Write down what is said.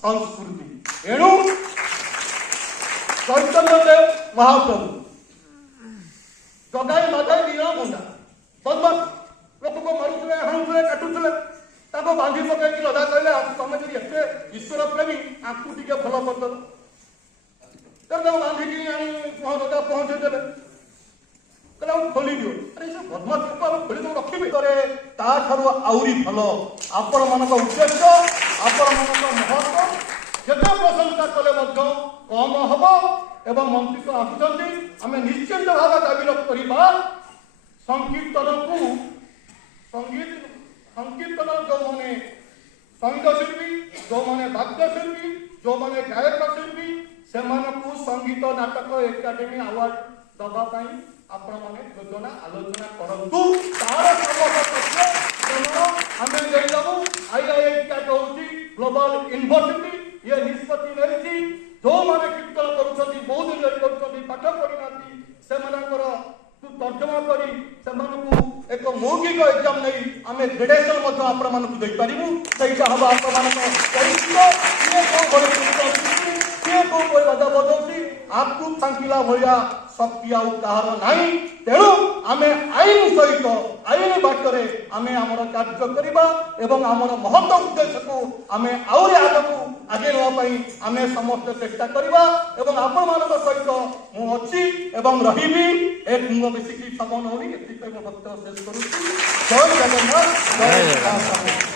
संस्कृति एणु चैतन्य देव महाप्रभु जगाई मगाई दिया गुंडा बदमाश लोक को मारुले हाणुले काटुले ताको बांधी पकई लदा कहले तुम जी एते ईश्वर प्रेमी आपको टिके भल करदल तो बांधिकी पहुंचे देले कहले खोली दियो अरे से बदमाश को हम खोली दो रखिबे करे ता थारु आउरी भल आपण मानक उद्देश्य आपण मानक महत्व जते प्रशंसा कले मध्य कम हबो एवं मंत्री तो आसुचंती आमे निश्चित भाव दाबी करिबा संकीर्तन को संकीर्तन जो माने संगीत शिल्पी जो माने वाद्य शिल्पी जो माने गायक शिल्पी से मानकु संगीत नाटक एकाडेमी अवार्ड दबा पई आपण माने योजना आलोचना करंतु तार समस्त आमे देई दबु आईआईटी का होची ग्लोबल यूनिवर्सिटी ये निष्पत्ति लेछि जो माने कीर्तन करूछथि बहुत दिन करूछथि पाठ पढि नाथि से मानकर तर्जमा करी से मानकु एक मौखिक एग्जाम नहीं आमे ग्रेडेशन मध्य आपण मानकु देई परिबु सेटा हबा आपण मानक परिचित ये को बड़े किए को कोई वजह बदौती आपको थांकिला भया शक्ति आउ कहार नहीं तेणु आमे आईन सहित आईन बाटरे आमे हमर कार्य करिबा एवं हमर महत्व उद्देश्य को आमे आउरे आगकु आगे नवा पई आमे समस्त चेष्टा करिबा एवं आपण मानक सहित मु अछि एवं रहिबी एक मुंग बेसी की समन होनी एति पे वक्तव्य शेष करूछी जय जगन्नाथ जय